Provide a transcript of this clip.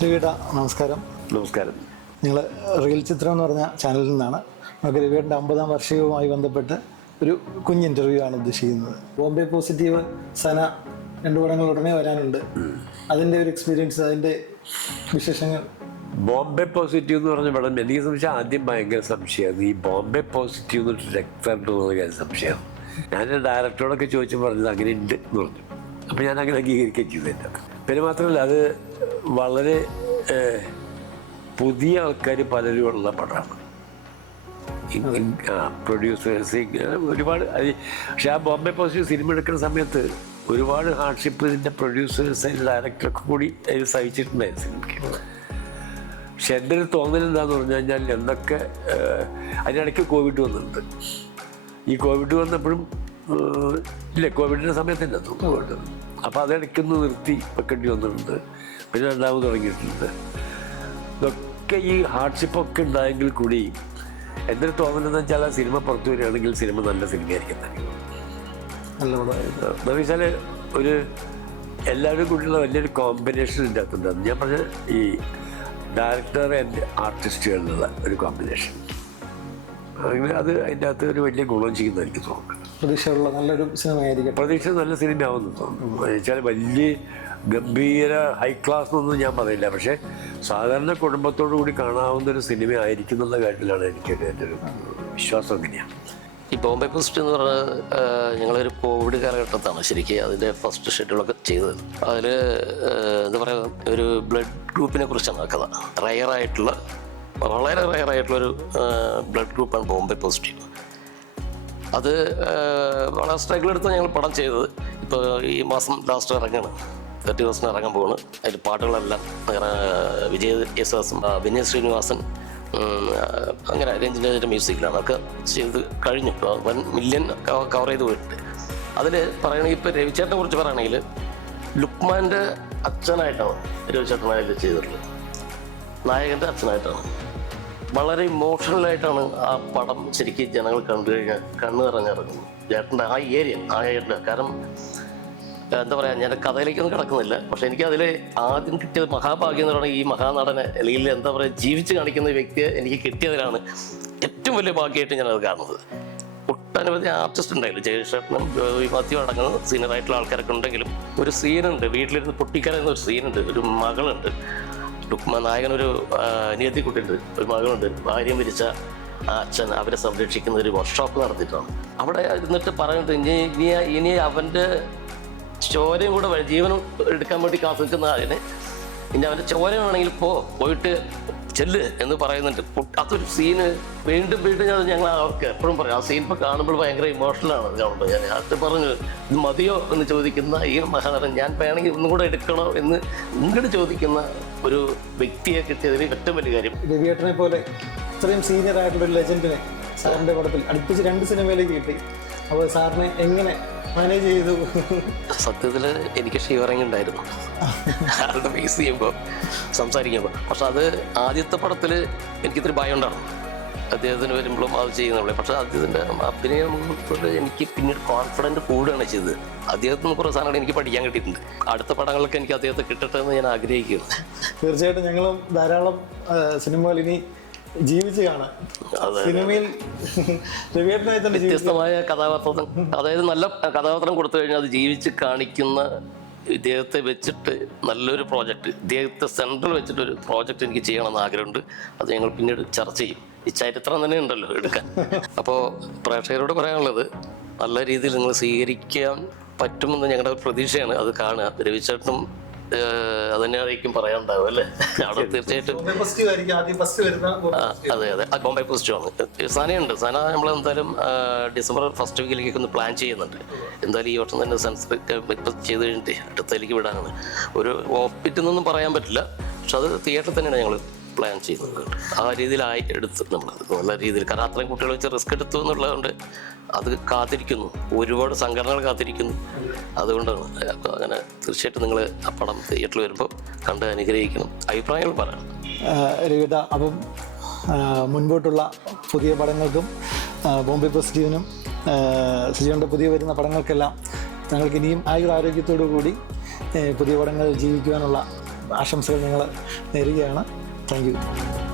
രവിയേട്ട നമസ്കാരം. നമസ്കാരം. നിങ്ങൾ റിയൽ ചിത്രം എന്ന് പറഞ്ഞ ചാനലിൽ നിന്നാണ് നമുക്ക് രവിയേട്ടൻ്റെ 50-ാം വാർഷികവുമായി ബന്ധപ്പെട്ട് ഒരു കുഞ്ഞ് ഇൻ്റർവ്യൂ ആണ് ഉദ്ദേശിക്കുന്നത്. ബോംബെ പോസിറ്റീവ്, സന 2 പടങ്ങൾ ഉടനെ വരാനുണ്ട്. അതിൻ്റെ ഒരു എക്സ്പീരിയൻസ്, അതിൻ്റെ വിശേഷങ്ങൾ. ബോംബെ പോസിറ്റീവ് എന്ന് പറഞ്ഞ പടം എനിക്ക് സംശയം ആദ്യം ഭയങ്കര സംശയമാണ്. ഈ ബോംബെ പോസിറ്റീവ് എന്നൊരു രക്തമുണ്ടെന്നുള്ള കാര്യം സംശയമാണ്. ഞാൻ ഡയറക്ടറോടൊക്കെ ചോദിച്ചു പറഞ്ഞത് അങ്ങനെ ഉണ്ട് എന്ന് പറഞ്ഞു. അപ്പോൾ ഞാൻ അങ്ങനെ അംഗീകരിക്കുകയും ചെയ്തില്ല. പിന്നെ മാത്രമല്ല, അത് വളരെ പുതിയ ആൾക്കാർ പലരും ഉള്ള പടമാണ്. പ്രൊഡ്യൂസേഴ്സ് ഒരുപാട്. പക്ഷെ ആ ബോംബെ പോസിറ്റീവ് സിനിമ എടുക്കുന്ന സമയത്ത് ഒരുപാട് ഹാർഡ്ഷിപ്പ് ഇതിൻ്റെ പ്രൊഡ്യൂസേഴ്സ്, ഡയറക്ടറൊക്കെ കൂടി അതിൽ സഹിച്ചിട്ടുണ്ടായിരുന്നു സിനിമയ്ക്ക്. പക്ഷെ എൻ്റെ ഒരു തോന്നൽ എന്താണെന്ന് പറഞ്ഞു കഴിഞ്ഞാൽ, എന്നൊക്കെ അതിനിടയ്ക്ക് കോവിഡ് വന്നിട്ടുണ്ട്. ഈ കോവിഡ് വന്നപ്പോഴും ഇല്ല, കോവിഡിൻ്റെ സമയത്ത് തന്നെ കോവിഡ്. അപ്പോൾ അതിടയ്ക്കൊന്ന് നിർത്തി വെക്കേണ്ടി വന്നിട്ടുണ്ട്. പിന്നെ രണ്ടാമത് തുടങ്ങിയിട്ടുണ്ട്. ഇതൊക്കെ ഈ ഹാർഡ്ഷിപ്പൊക്കെ ഉണ്ടായെങ്കിൽ കൂടി എൻ്റെ ഒരു തോന്നലെന്ന് വെച്ചാൽ, ആ സിനിമ പുറത്തു വരികയാണെങ്കിൽ സിനിമ നല്ല സിനിമയായിരിക്കും തന്നെ. എന്താണെന്ന് വെച്ചാൽ ഒരു എല്ലാവരും കൂടിയുള്ള വലിയൊരു കോമ്പിനേഷൻ ഇതിൻ്റെ അകത്തുണ്ടാകും. ഞാൻ പറഞ്ഞ ഈ ഡയറക്ടർ ആൻഡ് ആർട്ടിസ്റ്റുകളിലുള്ള ഒരു കോമ്പിനേഷൻ, അങ്ങനെ അത് അതിൻ്റെ അകത്ത് ഒരു വലിയ ഗുണം ചെയ്യുന്ന എനിക്ക് തോന്നുന്നു. പ്രതീക്ഷയുള്ള നല്ലൊരു സിനിമയായിരിക്കും. പ്രതീക്ഷ നല്ല സിനിമയാവുമെന്ന് തോന്നുന്നു. വെച്ചാൽ വലിയ ഗംഭീര ഹൈ ക്ലാസ് എന്നൊന്നും ഞാൻ പറയില്ല, പക്ഷേ സാധാരണ കുടുംബത്തോടു കൂടി കാണാവുന്നൊരു സിനിമ ആയിരിക്കും എന്നുള്ള കാര്യത്തിലാണ് എനിക്കൊരു എൻ്റെ ഒരു വിശ്വാസം. എങ്ങനെയാണ് ഈ ബോംബെ പോസ്റ്റ് എന്ന് പറഞ്ഞാൽ, ഞങ്ങളൊരു കോവിഡ് കാലഘട്ടത്താണ് ശരിക്കും അതിൻ്റെ ഫസ്റ്റ് ഷെഡ്യൂളൊക്കെ ചെയ്തത്. അതിൽ എന്താ പറയുക, ഒരു ബ്ലഡ് ഗ്രൂപ്പിനെ കുറിച്ചാണ് കഥ. വളരെ റയറായിട്ടുള്ളൊരു ബ്ലഡ് ഗ്രൂപ്പാണ് ബോംബെ പോസിറ്റീവ്. അത് വളരെ സ്ട്രഗിൾ എടുത്ത് ഞങ്ങൾ പടം ചെയ്തത്. ഇപ്പോൾ ഈ മാസം ലാസ്റ്റ് ഇറങ്ങുകയാണ്, 30 ഇറങ്ങാൻ പോവാണ്. അതിൽ പാട്ടുകളെല്ലാം വിജയ് യേശുദാസും വിനയ് ശ്രീനിവാസൻ അങ്ങനെ രഞ്ജിൻ്റെ മ്യൂസിക്കിലാണ് അതൊക്കെ ചെയ്ത് കഴിഞ്ഞു. 1 മില്യൺ കവർ ചെയ്ത് പോയിട്ടുണ്ട്. അതിൽ പറയുകയാണെങ്കിൽ, ഇപ്പോൾ രവിചേട്ടനെ കുറിച്ച് പറയുകയാണെങ്കിൽ, ലുക്മാൻ്റെ അച്ഛനായിട്ടാണ് രവിചേട്ടൻ അതിൽ ചെയ്തിട്ടുള്ളത്. നായകൻ്റെ അച്ഛനായിട്ടാണ്. വളരെ ഇമോഷണലായിട്ടാണ് ആ പടം ശരിക്കും ജനങ്ങൾ കണ്ടു കഴിഞ്ഞാൽ കണ്ണ് നിറഞ്ഞിറങ്ങുന്നു. ചേട്ടൻ്റെ ആ ഏരിയ കാരണം എന്താ പറയുക, ഞാൻ കഥയിലേക്കൊന്നും കിടക്കുന്നില്ല. പക്ഷെ എനിക്ക് അതിൽ ആദ്യം കിട്ടിയത് മഹാഭാഗ്യം എന്ന് പറയുന്നത്, ഈ മഹാനടനെ അല്ലെങ്കിൽ എന്താ പറയുക ജീവിച്ച് കാണിക്കുന്ന വ്യക്തിയെ എനിക്ക് കിട്ടിയതിലാണ് ഏറ്റവും വലിയ ഭാഗ്യമായിട്ട് ഞാനത് കാണുന്നത്. ഒട്ടനവധി ആർട്ടിസ്റ്റ് ഉണ്ടായില്ല, ജയശേഷനും മാത്യു അടങ്ങുന്ന സീനിയറായിട്ടുള്ള ആൾക്കാരൊക്കെ ഉണ്ടെങ്കിലും ഒരു സീനുണ്ട്, വീട്ടിലിരുന്ന് പൊട്ടിക്കരയുന്ന ഒരു സീനുണ്ട്. ഒരു മകളുണ്ട്, നായകനൊരു നിയത്തിക്കുട്ടിയുണ്ട്, ഒരു മകളുണ്ട്. ഭാര്യ മരിച്ച ആ അച്ഛൻ അവരെ സംരക്ഷിക്കുന്ന ഒരു വർക്ക്ഷോപ്പ് നടത്തിയിട്ടാണ്. അവിടെ ഇരുന്നിട്ട് പറയുന്നത്, ഇനി അവൻ്റെ ചോരയും കൂടെ ജീവനും എടുക്കാൻ വേണ്ടി കാത്തിരിക്കുന്ന അതിന് ഇനി അവൻ്റെ ചോര വേണമെങ്കിൽ പോയിട്ട് ചെല്ല് എന്ന് പറയുന്നുണ്ട്. അതൊരു സീന് വീണ്ടും ഞങ്ങൾ അവർക്ക് എപ്പോഴും പറയും, ആ സീൻ ഇപ്പോൾ കാണുമ്പോൾ ഭയങ്കര ഇമോഷണലാണ് കാണുമ്പോൾ. ഞാൻ അത് പറഞ്ഞു, ഇത് മതിയോ എന്ന് ചോദിക്കുന്ന ഈ മഹാനടൻ, ഞാൻ വേണമെങ്കിൽ ഒന്നും കൂടെ എടുക്കണോ എന്ന് ഇങ്ങോട്ട് ചോദിക്കുന്ന ഒരു വ്യക്തിയെ കിട്ടിയതിൽ ഏറ്റവും വലിയ കാര്യം. രവിയേട്ടനെ പോലെ ഇത്രയും സീനിയർ ആയിട്ടുള്ള ഒരു ലെജൻഡിനെ സാറിൻ്റെ പടത്തിൽ അടുപ്പിച്ച് 2 സിനിമയിലേക്ക് കിട്ടി. അപ്പോൾ സാറിനെ എങ്ങനെ മാനേജ് ചെയ്തു? സത്യത്തിൽ എനിക്ക് ഷിവറിങ് ഉണ്ടായിരുന്നു ആളുടെ ഫേസ് ചെയ്യുമ്പോൾ, സംസാരിക്കുമ്പോൾ. പക്ഷെ അത് ആദ്യത്തെ പടത്തിൽ എനിക്കിത്തിരി ഭയം ഉണ്ടായിരുന്നു അദ്ദേഹത്തിന് വരുമ്പോഴും അത് ചെയ്യുന്നുള്ളൂ. പക്ഷെ അദ്ദേഹത്തിൻ്റെ അഭിനയം എനിക്ക് പിന്നീട് കോൺഫിഡൻറ്റ് കൂടുകയാണ് ചെയ്തത്. അദ്ദേഹത്തിന് കുറേ സാധനങ്ങൾ എനിക്ക് പഠിക്കാൻ കിട്ടിയിട്ടുണ്ട്. അടുത്ത പടങ്ങളൊക്കെ എനിക്ക് അദ്ദേഹത്തെ കിട്ടട്ടെ എന്ന് ഞാൻ ആഗ്രഹിക്കുന്നു. തീർച്ചയായിട്ടും ഞങ്ങളും ധാരാളം സിനിമകൾ ഇനി ജീവിച്ച് കാണാം. സിനിമയിൽ വ്യത്യസ്തമായ കഥാപാത്രം, അതായത് നല്ല കഥാപാത്രം കൊടുത്തു കഴിഞ്ഞാൽ അത് ജീവിച്ച് കാണിക്കുന്ന ഇദ്ദേഹത്തെ വെച്ചിട്ട് നല്ലൊരു പ്രോജക്റ്റ്, ഇദ്ദേഹത്തെ സെൻട്രൽ വെച്ചിട്ടൊരു പ്രോജക്റ്റ് എനിക്ക് ചെയ്യണമെന്ന് ആഗ്രഹമുണ്ട്. അത് ഞങ്ങൾ പിന്നീട് ചർച്ച ചെയ്യും. ഈ ചരിത്രം തന്നെ ഉണ്ടല്ലോ എടുക്കാൻ. അപ്പോൾ പ്രേക്ഷകരോട് പറയാനുള്ളത്, നല്ല രീതിയിൽ നിങ്ങൾ സ്വീകരിക്കാൻ പറ്റുമെന്ന് ഞങ്ങളുടെ പ്രതീക്ഷയാണ്. അത് കാണുക. രവിചേട്ടനും അത് തന്നെയായിരിക്കും പറയാനുണ്ടാവും അല്ലേ? അവിടെ തീർച്ചയായിട്ടും അതെ ആ ബോംബെ പോസിറ്റീവ് ആണ്. സനയുണ്ട്. സന നമ്മൾ എന്തായാലും ഡിസംബർ ഫസ്റ്റ് വീക്കിലേക്ക് ഒന്ന് പ്ലാൻ ചെയ്യുന്നുണ്ട്. എന്തായാലും ഈ വർഷം തന്നെ സെൻസർ ഇപ്പം ചെയ്ത് കഴിഞ്ഞിട്ട് അടുത്തേക്ക് വിടാനാണ്. ഒരു ഓഫിറ്റെന്നൊന്നും പറയാൻ പറ്റില്ല, പക്ഷെ അത് തിയേറ്ററിൽ തന്നെയാണ് ഞങ്ങൾ പ്ലാൻ ചെയ്യുന്നത്. ആ രീതിയിലായി എടുത്ത് നമ്മൾ നല്ല രീതിയിൽ, കാരണം അത്രയും കുട്ടികൾ വെച്ച് റിസ്ക് എടുത്തു എന്നുള്ളതുകൊണ്ട് അത് കാത്തിരിക്കുന്നു. ഒരുപാട് സംഘടനകൾ കാത്തിരിക്കുന്നു. അതുകൊണ്ടാണ്. അപ്പോൾ അങ്ങനെ തീർച്ചയായിട്ടും നിങ്ങൾ ആ പടം തിയേറ്ററിൽ വരുമ്പോൾ കണ്ട് അനുഗ്രഹിക്കണം. അഭിപ്രായങ്ങൾ പറയാം. രവിയേട്ട, അപ്പം മുൻപോട്ടുള്ള പുതിയ പടങ്ങൾക്കും ബോംബെ പോസിറ്റീവിനും സിജോൻ്റെ പുതിയ വരുന്ന പടങ്ങൾക്കെല്ലാം ഞങ്ങൾക്ക് ഇനിയും ആരോഗ്യത്തോടു കൂടി പുതിയ പടങ്ങൾ ജീവിക്കുവാനുള്ള ആശംസകൾ ഞങ്ങൾ നേരുകയാണ്. Thank you.